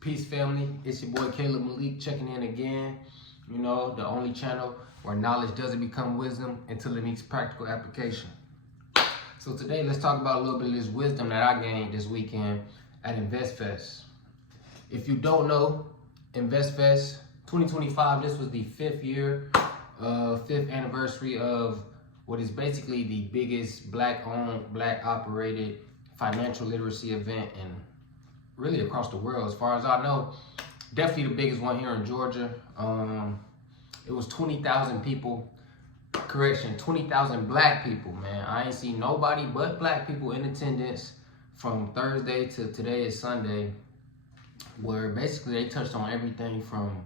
Peace, family. It's your boy Caleb Malik checking in again. You know, the only channel where knowledge doesn't become wisdom until it meets practical application. So today, let's talk about a little bit of this wisdom that I gained this weekend at InvestFest. If you don't know, InvestFest 2025, this was the fifth anniversary of what is basically the biggest Black-owned, Black-operated financial literacy event in really across the world. As far as I know, definitely the biggest one here in Georgia. It was 20,000 people. Correction, 20,000 Black people, man. I ain't seen nobody but Black people in attendance from Thursday to today is Sunday, where basically they touched on everything from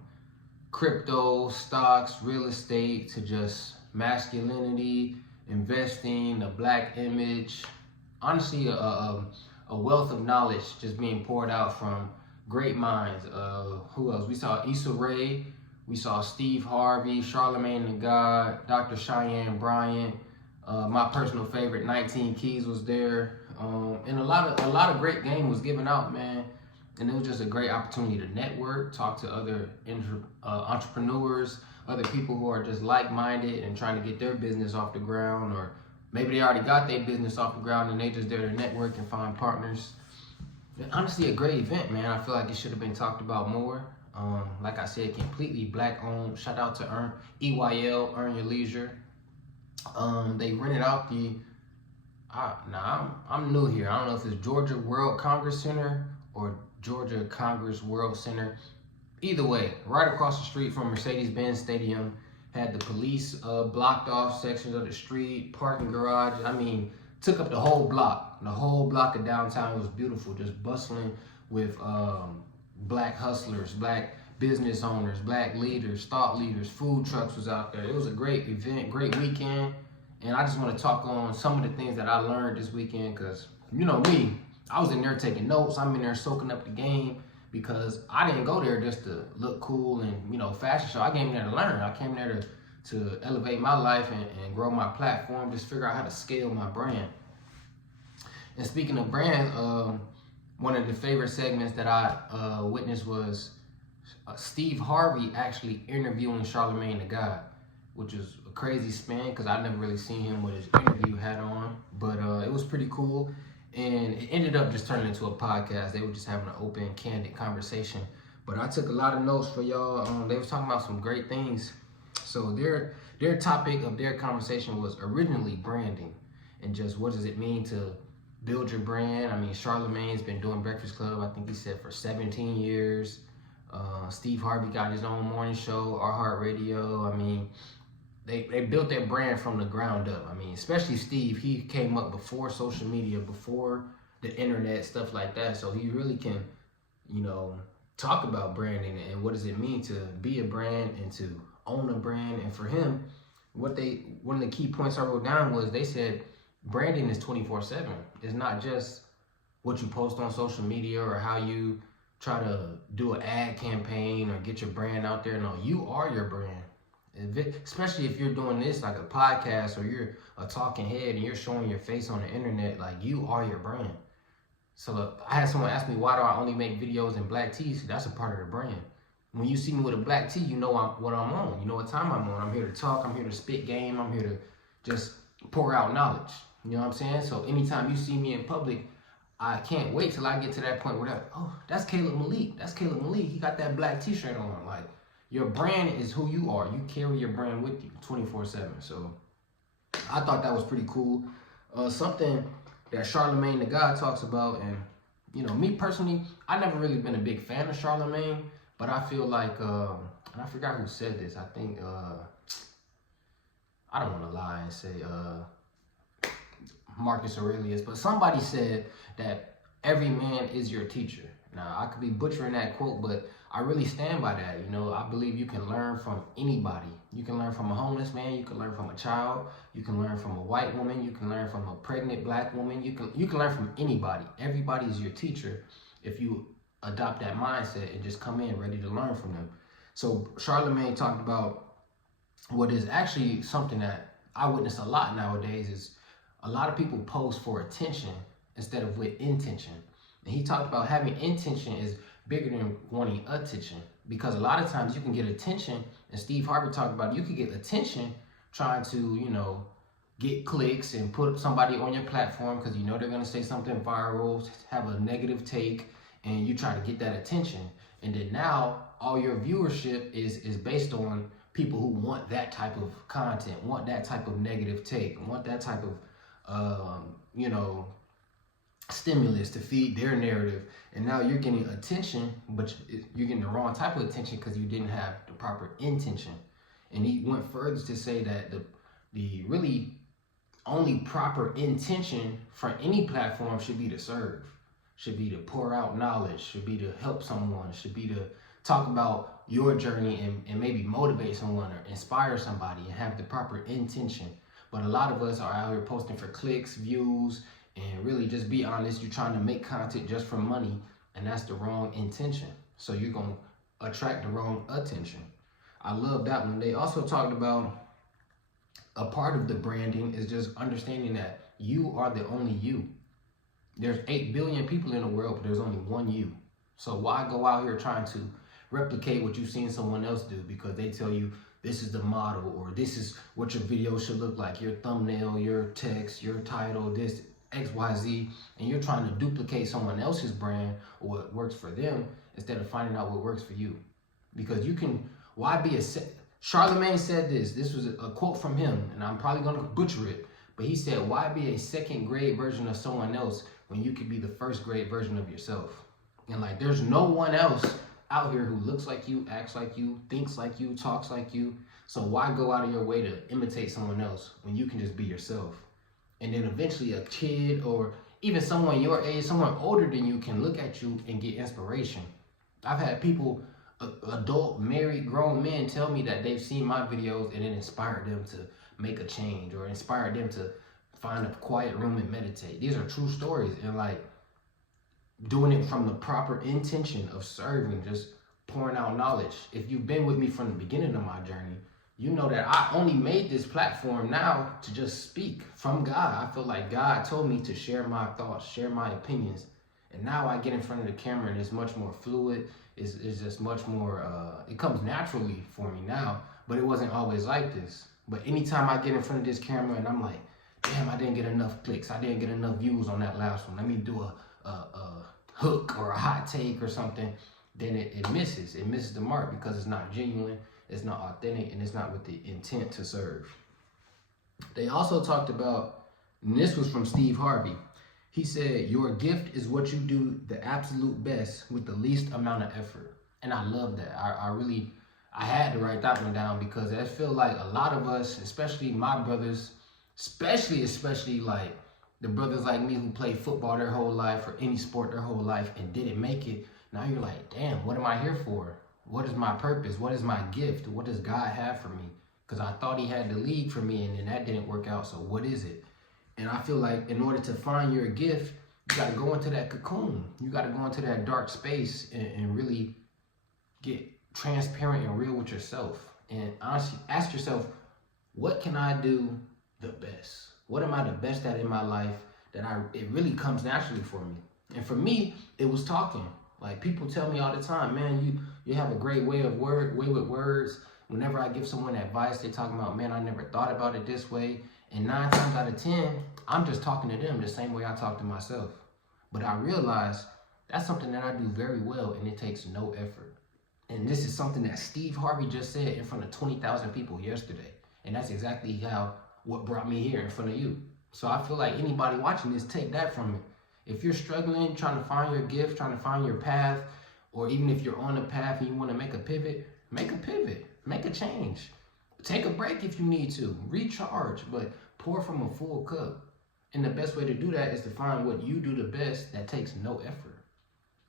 crypto, stocks, real estate, to just masculinity, investing, the Black image. Honestly, a wealth of knowledge just being poured out from great minds. Who else? We saw Issa Rae, we saw Steve Harvey, Charlamagne the God, Dr. Cheyenne Bryant. My personal favorite, 19 Keys, was there, and a lot of great game was given out, man. And it was just a great opportunity to network, talk to other entrepreneurs, other people who are just like-minded and trying to get their business off the ground, or maybe they already got their business off the ground and they just there to network and find partners. And honestly, a great event, man. I feel like it should have been talked about more. Like I said, completely Black-owned. Shout out to EYL, Earn Your Leisure. They rented out I'm new here. I don't know if it's Georgia World Congress Center or Georgia Congress World Center. Either way, right across the street from Mercedes-Benz Stadium, had the police blocked off sections of the street, parking garage. I mean, took up the whole block of downtown. It was beautiful, just bustling with Black hustlers, Black business owners, Black leaders, thought leaders. Food trucks was out there. It was a great event, great weekend. And I just want to talk on some of the things that I learned this weekend, because you know me, I was in there taking notes. I'm in there soaking up the game, because I didn't go there just to look cool and, you know, fashion show. I came there to learn. I came there to elevate my life and grow my platform, just figure out how to scale my brand. And speaking of brand, one of the favorite segments that I witnessed was Steve Harvey actually interviewing Charlamagne the God, which is a crazy spin because I've never really seen him with his interview hat on, but it was pretty cool. And it ended up just turning into a podcast. They were just having an open, candid conversation. But I took a lot of notes for y'all. They were talking about some great things. So their topic of their conversation was originally branding, and just what does it mean to build your brand. I mean, Charlamagne's been doing Breakfast Club, I think he said, for 17 years. Steve Harvey got his own morning show, iHeartRadio. I mean, they built their brand from the ground up. I mean, especially Steve, he came up before social media, before the internet, stuff like that. So he really can, you know, talk about branding and what does it mean to be a brand and to own a brand. And for him, one of the key points I wrote down was, they said branding is 24/7. It's not just what you post on social media or how you try to do an ad campaign or get your brand out there. No, you are your brand. Especially if you're doing this like a podcast, or you're a talking head and you're showing your face on the internet, like, you are your brand. So I had someone ask me, why do I only make videos in black tees? That's a part of the brand. When you see me with a black tee, you know what I'm on. You know what time I'm on. I'm here to talk. I'm here to spit game. I'm here to just pour out knowledge. You know what I'm saying? So anytime you see me in public, I can't wait till I get to that point where that's Caleb Malik. That's Caleb Malik. He got that black t-shirt on. Like, your brand is who you are. You carry your brand with you 24/7. So I thought that was pretty cool. Something that Charlamagne the God talks about, and you know, me personally, I never really been a big fan of Charlamagne, but I feel like, and I forgot who said this. I think, I don't want to lie and say Marcus Aurelius, but somebody said that every man is your teacher. Now, I could be butchering that quote, but I really stand by that. You know, I believe you can learn from anybody. You can learn from a homeless man. You can learn from a child. You can learn from a white woman. You can learn from a pregnant black woman. You can learn from anybody. Everybody is your teacher if you adopt that mindset and just come in ready to learn from them. So Charlamagne talked about what is actually something that I witness a lot nowadays, is a lot of people post for attention instead of with intention. And he talked about having intention is bigger than wanting attention. Because a lot of times you can get attention, and Steve Harvey talked about it, you can get attention trying to, get clicks and put somebody on your platform because you know they're going to say something viral, have a negative take, and you try to get that attention. And then now all your viewership is based on people who want that type of content, want that type of negative take, want that type of, stimulus to feed their narrative. And now you're getting attention, but you're getting the wrong type of attention because you didn't have the proper intention. And he went further to say that the really only proper intention for any platform should be to serve, should be to pour out knowledge, should be to help someone, should be to talk about your journey and maybe motivate someone or inspire somebody and have the proper intention. But a lot of us are out here posting for clicks, views, and really, just be honest, you're trying to make content just for money, and that's the wrong intention. So you're going to attract the wrong attention. I love that one. They also talked about a part of the branding is just understanding that you are the only you. There's 8 billion people in the world, but there's only one you. So why go out here trying to replicate what you've seen someone else do because they tell you this is the model or this is what your video should look like, your thumbnail, your text, your title, this XYZ, and you're trying to duplicate someone else's brand or what works for them instead of finding out what works for you. Because you can, why be a, Charlemagne said this was a quote from him, and I'm probably going to butcher it, but he said, why be a second grade version of someone else when you could be the first grade version of yourself? And like, there's no one else out here who looks like you, acts like you, thinks like you, talks like you. So why go out of your way to imitate someone else when you can just be yourself? And then eventually a kid or even someone your age, someone older than you can look at you and get inspiration. I've had people, adult, married, grown men tell me that they've seen my videos and it inspired them to make a change or inspired them to find a quiet room and meditate. These are true stories, and like doing it from the proper intention of serving, just pouring out knowledge. If you've been with me from the beginning of my journey, you know that I only made this platform now to just speak from God. I feel like God told me to share my thoughts, share my opinions. And now I get in front of the camera and it's much more fluid. It's just much more, it comes naturally for me now, but it wasn't always like this. But anytime I get in front of this camera and I'm like, damn, I didn't get enough clicks. I didn't get enough views on that last one. Let me do a hook or a hot take or something. Then it misses the mark because it's not genuine. It's not authentic, and it's not with the intent to serve. They also talked about, and this was from Steve Harvey. He said, your gift is what you do the absolute best with the least amount of effort. And I love that. I had to write that one down because I feel like a lot of us, especially my brothers, especially like the brothers like me who played football their whole life or any sport their whole life and didn't make it. Now you're like, damn, what am I here for? What is my purpose? What is my gift? What does God have for me? Because I thought he had the league for me and then that didn't work out. So what is it? And I feel like in order to find your gift, you got to go into that cocoon. You got to go into that dark space and really get transparent and real with yourself. And honestly, ask yourself, what can I do the best? What am I the best at in my life that it really comes naturally for me? And for me, it was talking. Like people tell me all the time, man, you have a great way with words. Whenever I give someone advice, they talking about, man, I never thought about it this way. And 9 times out of 10, I'm just talking to them the same way I talk to myself. But I realize that's something that I do very well, and it takes no effort. And this is something that Steve Harvey just said in front of 20,000 people yesterday. And that's exactly what brought me here in front of you. So I feel like anybody watching this, take that from it. If you're struggling, trying to find your gift, trying to find your path, or even if you're on a path and you want to make a pivot, make a change. Take a break if you need to, recharge, but pour from a full cup. And the best way to do that is to find what you do the best that takes no effort.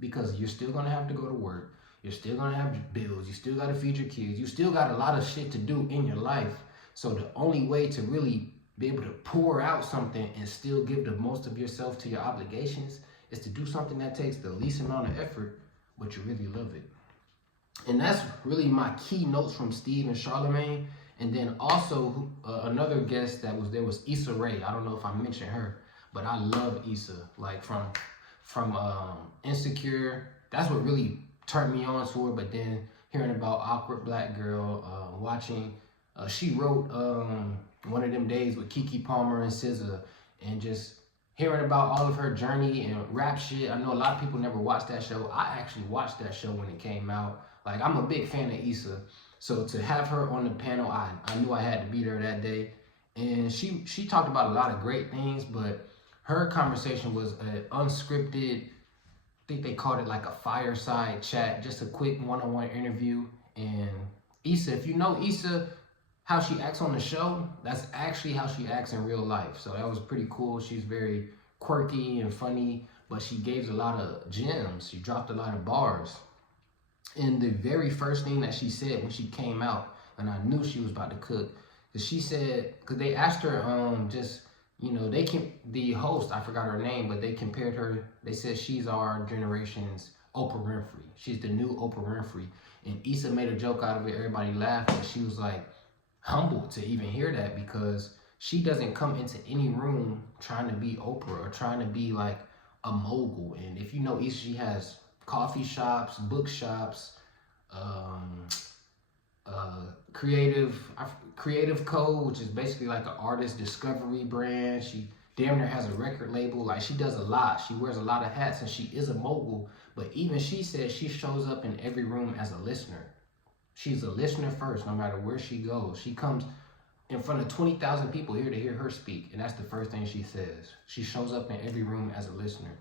Because you're still going to have to go to work. You're still going to have bills. You still got to feed your kids. You still got a lot of shit to do in your life. So the only way to really be able to pour out something and still give the most of yourself to your obligations is to do something that takes the least amount of effort, but you really love it. And that's really my key notes from Steve and Charlemagne. And then also another guest that was there was Issa Rae. I don't know if I mentioned her, but I love Issa. Like from Insecure, that's what really turned me on to her. But then hearing about Awkward Black Girl, watching, she wrote One of Them Days with Keke Palmer and SZA, and just hearing about all of her journey and rap shit. I know a lot of people never watched that show. I actually watched that show when it came out. Like, I'm a big fan of Issa. So to have her on the panel, I knew I had to be there that day. And she talked about a lot of great things, but her conversation was an unscripted, I think they called it like a fireside chat, just a quick one-on-one interview. And Issa, if you know Issa, how she acts on the show, that's actually how she acts in real life. So that was pretty cool. She's very quirky and funny, but she gave a lot of gems. She dropped a lot of bars. And the very first thing that she said when she came out, and I knew she was about to cook, because she said, because they asked her, the host, I forgot her name, but they compared her, they said she's our generation's Oprah Winfrey. She's the new Oprah Winfrey. And Issa made a joke out of it, everybody laughed, and she was like humbled to even hear that, because she doesn't come into any room trying to be Oprah or trying to be like a mogul. And if you know Issa, she has coffee shops, bookshops, Creative Code, which is basically like an artist discovery brand. She damn near has a record label. Like, she does a lot. She wears a lot of hats, and she is a mogul. But even she said she shows up in every room as a listener. She's a listener first, no matter where she goes. She comes in front of 20,000 people here to hear her speak, and that's the first thing she says. She shows up in every room as a listener.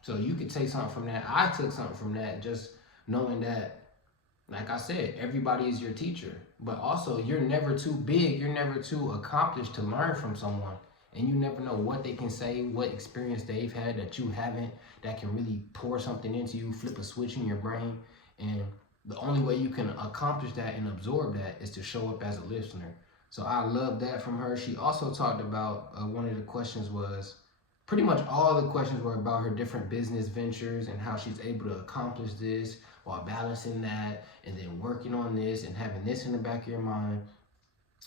So you could take something from that. I took something from that, just knowing that, like I said, everybody is your teacher. But also, you're never too big, you're never too accomplished to learn from someone. And you never know what they can say, what experience they've had that you haven't, that can really pour something into you, flip a switch in your brain. And the only way you can accomplish that and absorb that is to show up as a listener. So I love that from her. She also talked about, one of the questions was, pretty much all the questions were about her different business ventures and how she's able to accomplish this while balancing that and then working on this and having this in the back of your mind.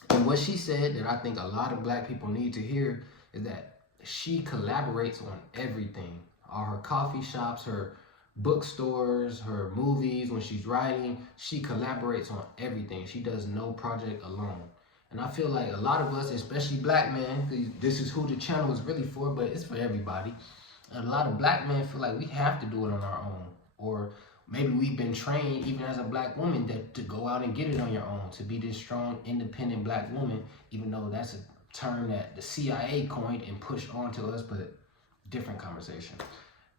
And what she said that I think a lot of Black people need to hear is that she collaborates on everything. All her coffee shops, her bookstores, her movies, when she's writing, she collaborates on everything. She does no project alone. And I feel like a lot of us, especially Black men, this is who the channel is really for, but it's for everybody. A lot of Black men feel like we have to do it on our own. Or maybe we've been trained, even as a Black woman, to go out and get it on your own, to be this strong, independent Black woman, even though that's a term that the CIA coined and pushed onto us, but different conversation.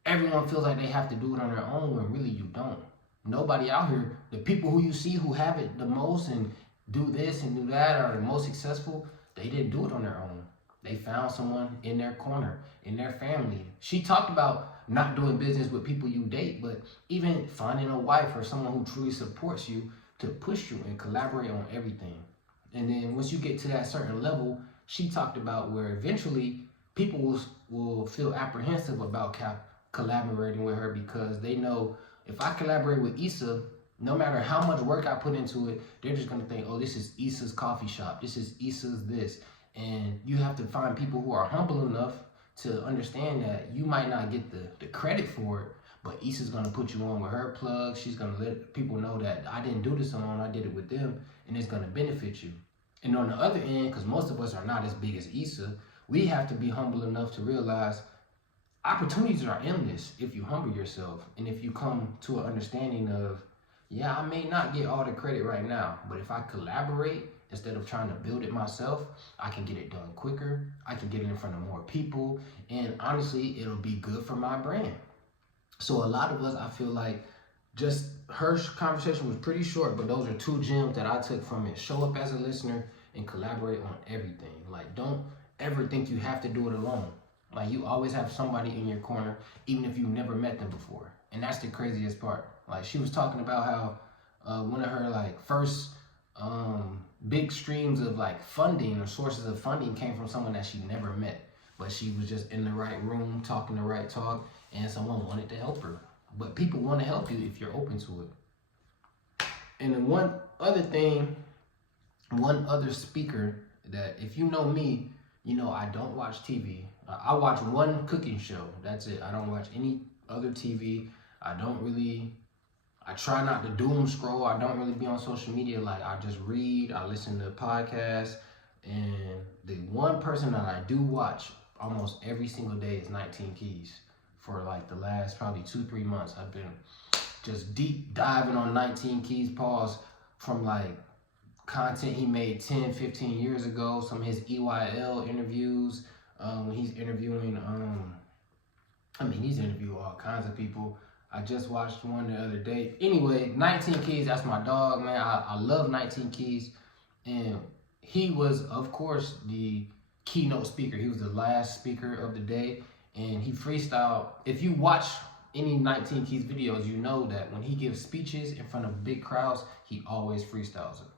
Everyone feels like they have to do it on their own when really you don't. Nobody out here, the people who you see who have it the most and do this and do that are the most successful, they didn't do it on their own. They found someone in their corner, in their family. She talked about not doing business with people you date, but even finding a wife or someone who truly supports you to push you and collaborate on everything. And then once you get to that certain level, she talked about where eventually people will feel apprehensive about collaborating with her, because they know if I collaborate with Issa, no matter how much work I put into it, they're just going to think, oh, this is Issa's coffee shop. This is Issa's this. And you have to find people who are humble enough to understand that you might not get the credit for it, but Issa's going to put you on with her plug. She's going to let people know that I didn't do this alone, I did it with them, and it's going to benefit you. And on the other end, because most of us are not as big as Issa, we have to be humble enough to realize opportunities are endless if you humble yourself. And if you come to an understanding of, yeah, I may not get all the credit right now, but if I collaborate, instead of trying to build it myself, I can get it done quicker. I can get it in front of more people. And honestly, it'll be good for my brand. So a lot of us, I feel like, just her conversation was pretty short, but those are two gems that I took from it. Show up as a listener and collaborate on everything. Like, don't ever think you have to do it alone. Like, you always have somebody in your corner, even if you've never met them before. And that's the craziest part. Like, she was talking about how one of her like first big streams of like funding or sources of funding came from someone that she never met, but she was just in the right room talking the right talk, and someone wanted to help her. But people want to help you if you're open to it. And then one other speaker that, if you know me, you know I don't watch TV. I watch one cooking show. That's it. I don't watch any other TV. I try not to doom scroll. I don't really be on social media. Like, I just read, I listen to podcasts, and the one person that I do watch almost every single day is 19 Keys. For like the last probably 2-3 months, I've been just deep diving on 19 Keys, pause, from like content he made 10-15 years ago, some of his EYL interviews, when he's interviewing, he's interviewed all kinds of people. I just watched one the other day. Anyway, 19 Keys, that's my dog, man. I love 19 Keys. And he was, of course, the keynote speaker. He was the last speaker of the day. And he freestyled. If you watch any 19 Keys videos, you know that when he gives speeches in front of big crowds, he always freestyles it.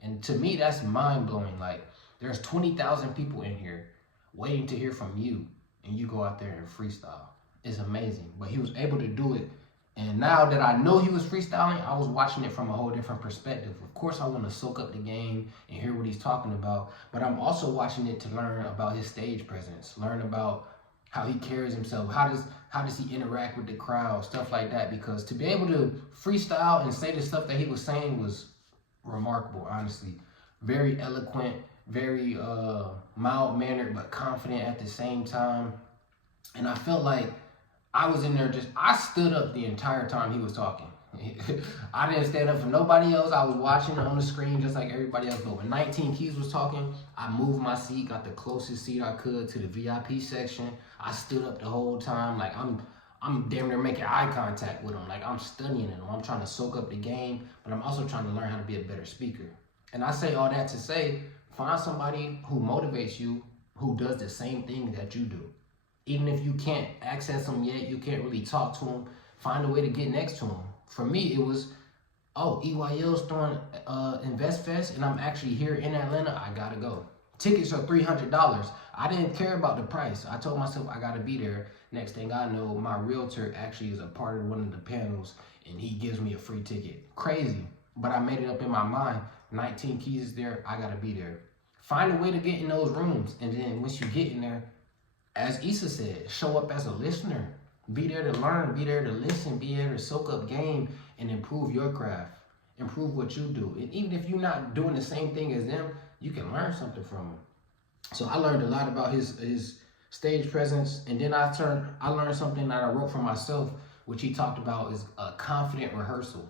And to me, that's mind-blowing. Like, there's 20,000 people in here waiting to hear from you, and you go out there and freestyle. It's amazing. But he was able to do it. And now that I know he was freestyling, I was watching it from a whole different perspective. Of course, I want to soak up the game and hear what he's talking about, but I'm also watching it to learn about his stage presence, learn about how he carries himself, how does he interact with the crowd, stuff like that. Because to be able to freestyle and say the stuff that he was saying was remarkable, honestly. Very eloquent, very mild-mannered, but confident at the same time. And I felt like I was in there I stood up the entire time he was talking. I didn't stand up for nobody else. I was watching on the screen just like everybody else. But when 19 Keys was talking, I moved my seat, got the closest seat I could to the VIP section. I stood up the whole time. Like, I'm damn near making eye contact with him. Like, I'm studying him. I'm trying to soak up the game, but I'm also trying to learn how to be a better speaker. And I say all that to say, find somebody who motivates you, who does the same thing that you do. Even if you can't access them yet, you can't really talk to them, find a way to get next to them. For me, it was, EYL's throwing InvestFest, and I'm actually here in Atlanta. I gotta go. Tickets are $300. I didn't care about the price. I told myself I gotta be there. Next thing I know, my realtor actually is a part of one of the panels, and he gives me a free ticket. Crazy, but I made it up in my mind. 19 Keys is there. I gotta be there. Find a way to get in those rooms, and then once you get in there, as Issa said, show up as a listener. Be there to learn, be there to listen, be there to soak up game and improve your craft, improve what you do. And even if you're not doing the same thing as them, you can learn something from them. So I learned a lot about his stage presence. And then I learned something that I wrote for myself, which he talked about is a confident rehearsal.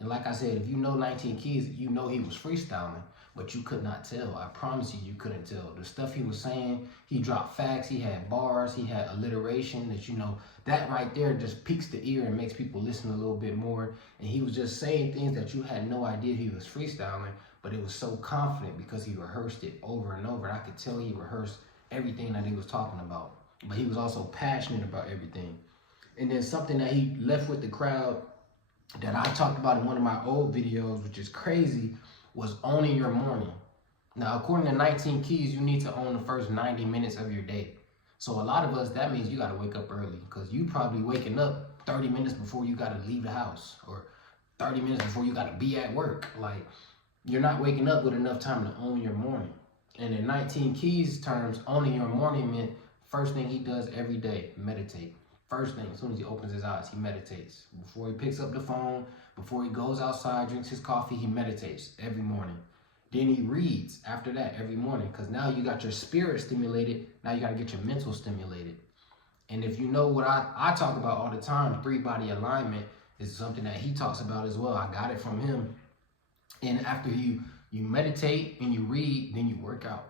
And like I said, if you know 19 Keys, you know he was freestyling, but you could not tell. I promise you couldn't tell. The stuff he was saying, he dropped facts, he had bars, he had alliteration that, that right there just piques the ear and makes people listen a little bit more. And he was just saying things that you had no idea he was freestyling, but it was so confident because he rehearsed it over and over. And I could tell he rehearsed everything that he was talking about, but he was also passionate about everything. And then something that he left with the crowd that I talked about in one of my old videos, which is crazy, was owning your morning. Now, according to 19 Keys, you need to own the first 90 minutes of your day. So a lot of us, that means you got to wake up early, because you probably waking up 30 minutes before you got to leave the house, or 30 minutes before you got to be at work. Like, you're not waking up with enough time to own your morning. And in 19 Keys terms, owning your morning meant first thing he does every day, meditate. First thing, as soon as he opens his eyes, he meditates. Before he picks up the phone, before he goes outside, drinks his coffee, he meditates every morning. Then he reads after that every morning, because now you got your spirit stimulated. Now you got to get your mental stimulated. And if you know what I talk about all the time, 3-body alignment is something that he talks about as well. I got it from him. And after you meditate and you read, then you work out.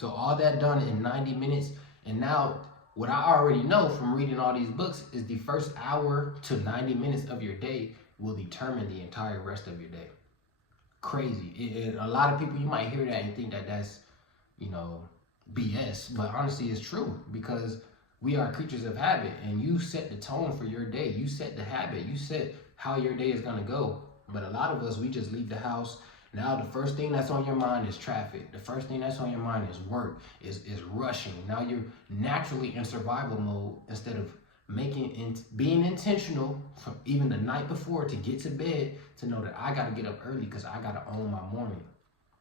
So all that done in 90 minutes. And now what I already know from reading all these books is the first hour to 90 minutes of your day will determine the entire rest of your day. Crazy. A lot of people, you might hear that and think that that's, BS. But honestly, it's true, because we are creatures of habit, and you set the tone for your day. You set the habit. You set how your day is going to go. But a lot of us, we just leave the house. Now the first thing that's on your mind is traffic. The first thing that's on your mind is work, is rushing. Now you're naturally in survival mode instead of being intentional from even the night before to get to bed, to know that I got to get up early because I got to own my morning.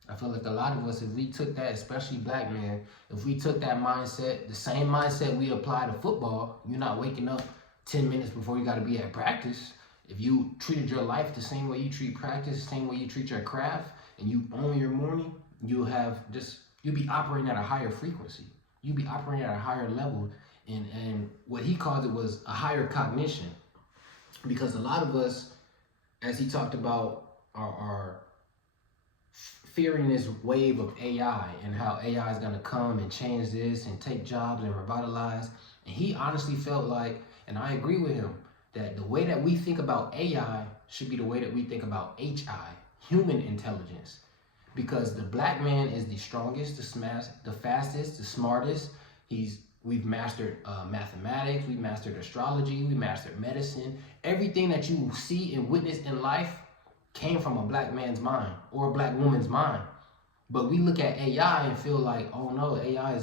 I feel like a lot of us, if we took that, especially black men, if we took that mindset, the same mindset we apply to football, you're not waking up 10 minutes before you got to be at practice. If you treated your life the same way you treat practice, the same way you treat your craft, and you own your morning, you'll be operating at a higher frequency. You'll be operating at a higher level, and what he called it was a higher cognition. Because a lot of us, as he talked about, are fearing this wave of AI and how AI is going to come and change this and take jobs and revitalize. And he honestly felt like, and I agree with him, that the way that we think about AI should be the way that we think about HI, human intelligence. Because the black man is the strongest, the fastest, the smartest. We've mastered mathematics, we've mastered astrology, we mastered medicine. Everything that you see and witness in life came from a black man's mind or a black woman's mind. But we look at AI and feel like, oh no, AI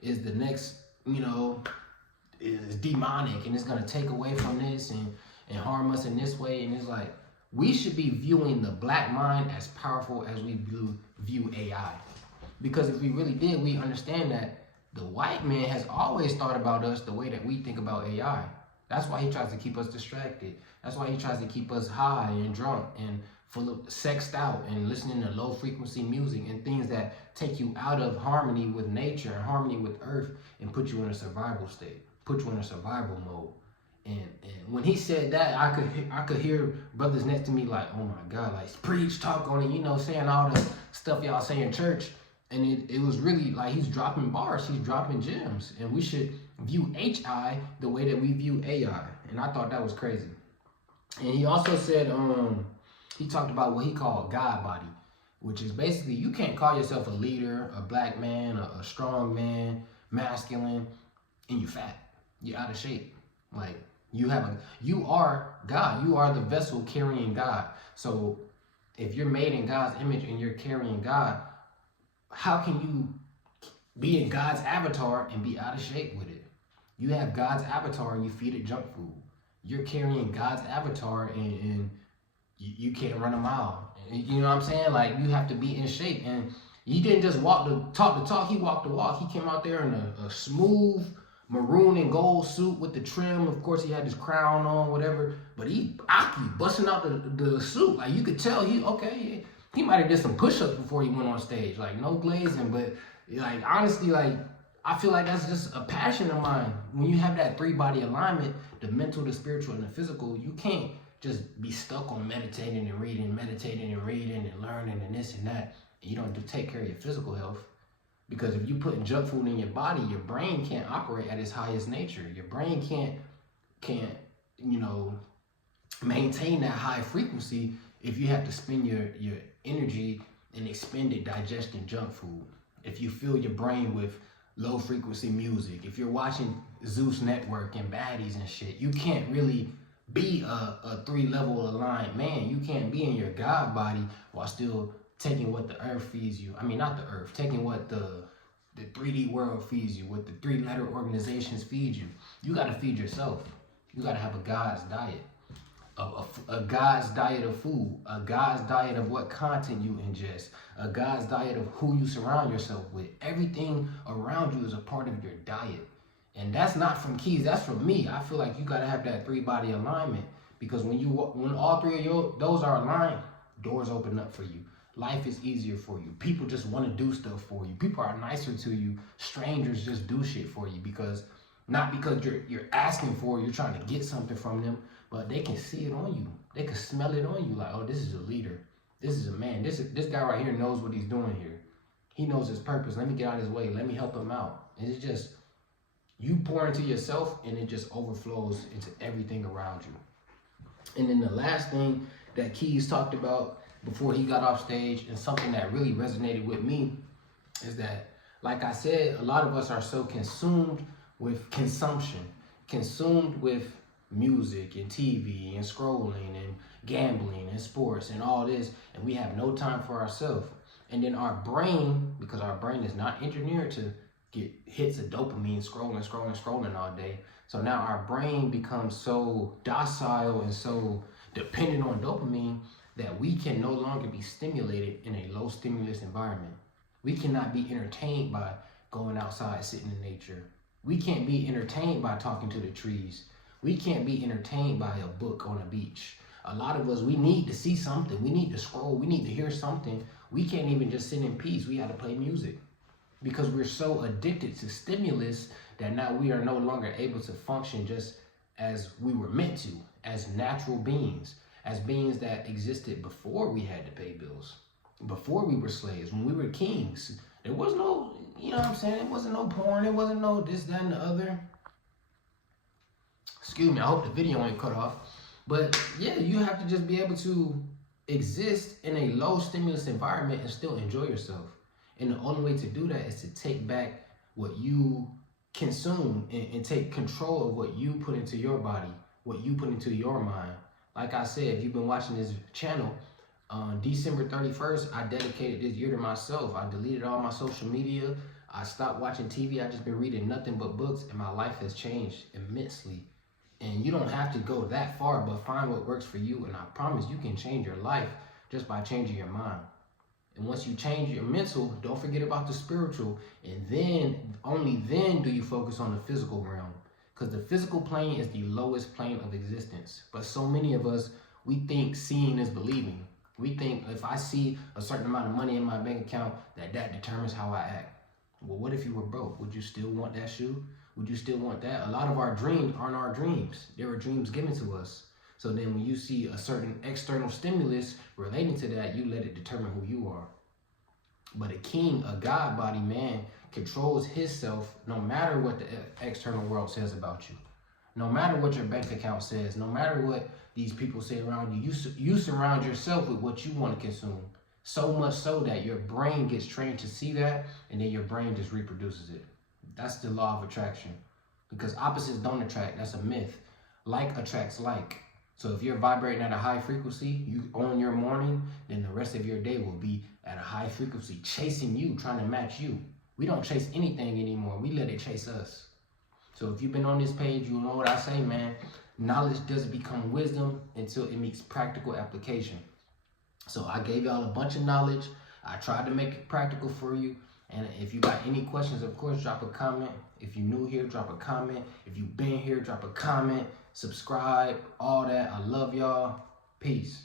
is the next, is demonic and it's gonna take away from this and harm us in this way. And it's like, we should be viewing the black mind as powerful as we view AI. Because if we really did, we understand that the white man has always thought about us the way that we think about AI. That's why he tries to keep us distracted. That's why he tries to keep us high and drunk and full of sexed out and listening to low frequency music and things that take you out of harmony with nature and harmony with earth and put you in a survival state, put you in a survival mode. And when he said that, I could hear brothers next to me like, oh my God, like preach, talk on it, saying all the stuff y'all say in church. And it was really like he's dropping bars, he's dropping gems. And we should view HI the way that we view AI. And I thought that was crazy. And he also said, he talked about what he called God body, which is basically you can't call yourself a leader, a black man, a strong man, masculine, and you fat. You're out of shape. Like you are God. You are the vessel carrying God. So if you're made in God's image and you're carrying God, how can you be in God's avatar and be out of shape with it? You have God's avatar and you feed it junk food. You're carrying God's avatar and you can't run a mile. You know what I'm saying? Like you have to be in shape. And he didn't just talk the talk, he walked the walk. He came out there in a smooth maroon and gold suit with the trim. Of course, he had his crown on, whatever. But he busting out the suit. Like you could tell he might have did some push-ups before he went on stage. Like no glazing, but like honestly, like I feel like that's just a passion of mine. When you have that 3-body alignment, the mental, the spiritual, and the physical, you can't just be stuck on meditating and reading and learning and this and that. And you don't take care of your physical health. Because if you put junk food in your body, your brain can't operate at its highest nature. Your brain can't maintain that high frequency if you have to spend your energy and expend it digesting junk food. If you fill your brain with low frequency music, if you're watching Zeus Network and baddies and shit, you can't really be a 3-level aligned man. You can't be in your God body while still taking what the earth feeds you. I mean, not the earth, taking what the 3D world feeds you, what the 3-letter organizations feed you. You got to feed yourself. You got to have a God's diet. A God's diet of food, a God's diet of what content you ingest, a God's diet of who you surround yourself with. Everything around you is a part of your diet. And that's not from Keys, that's from me. I feel like you got to have that 3-body alignment, because when all 3 of those are aligned, doors open up for you. Life is easier for you. People just want to do stuff for you. People are nicer to you. Strangers just do shit for you not because you're asking for it, you're trying to get something from them, but they can see it on you. They can smell it on you like, oh, this is a leader. This is a man. This guy right here knows what he's doing here. He knows his purpose. Let me get out of his way. Let me help him out. And it's just, you pour into yourself and it just overflows into everything around you. And then the last thing that Keys talked about before he got off stage, and something that really resonated with me, is that, like I said, a lot of us are so consumed with consumption, consumed with music and TV and scrolling and gambling and sports and all this, and we have no time for ourselves. And then our brain, because our brain is not engineered to get hits of dopamine scrolling all day, so now our brain becomes so docile and so dependent on dopamine that we can no longer be stimulated in a low stimulus environment. We cannot be entertained by going outside, sitting in nature. We can't be entertained by talking to the trees. We can't be entertained by a book on a beach. A lot of us, we need to see something. We need to scroll. We need to hear something. We can't even just sit in peace. We got to play music because we're so addicted to stimulus that now we are no longer able to function just as we were meant to, as natural beings, as beings that existed before we had to pay bills, before we were slaves, when we were kings. There was no, you know what I'm saying? It wasn't no porn. It wasn't no this, that, and the other. Excuse me, I hope the video ain't cut off. But yeah, you have to just be able to exist in a low stimulus environment and still enjoy yourself. And the only way to do that is to take back what you consume and take control of what you put into your body, what you put into your mind. Like I said, if you've been watching this channel, on December 31st, I dedicated this year to myself. I deleted all my social media. I stopped watching TV. I just been reading nothing but books, and my life has changed immensely. And you don't have to go that far, but find what works for you. And I promise you can change your life just by changing your mind. And once you change your mental, don't forget about the spiritual. And then, only then do you focus on the physical realm. Because the physical plane is the lowest plane of existence. But so many of us, we think seeing is believing. We think if I see a certain amount of money in my bank account, that determines how I act. Well, what if you were broke? Would you still want that shoe? Would you still want that? A lot of our dreams aren't our dreams. They were dreams given to us. So then when you see a certain external stimulus relating to that, you let it determine who you are. But a king, a God-body man, controls himself no matter what the external world says about you. No matter what your bank account says, no matter what these people say around you, you surround yourself with what you want to consume. So much so that your brain gets trained to see that, and then your brain just reproduces it. That's the law of attraction. Because opposites don't attract. That's a myth. Like attracts like. So if you're vibrating at a high frequency, you own your morning, then the rest of your day will be at a high frequency, chasing you, trying to match you. We don't chase anything anymore. We let it chase us. So if you've been on this page, you know what I say, man. Knowledge doesn't become wisdom until it meets practical application. So I gave y'all a bunch of knowledge. I tried to make it practical for you. And if you got any questions, of course, drop a comment. If you're new here, drop a comment. If you've been here, drop a comment. Subscribe, all that. I love y'all. Peace.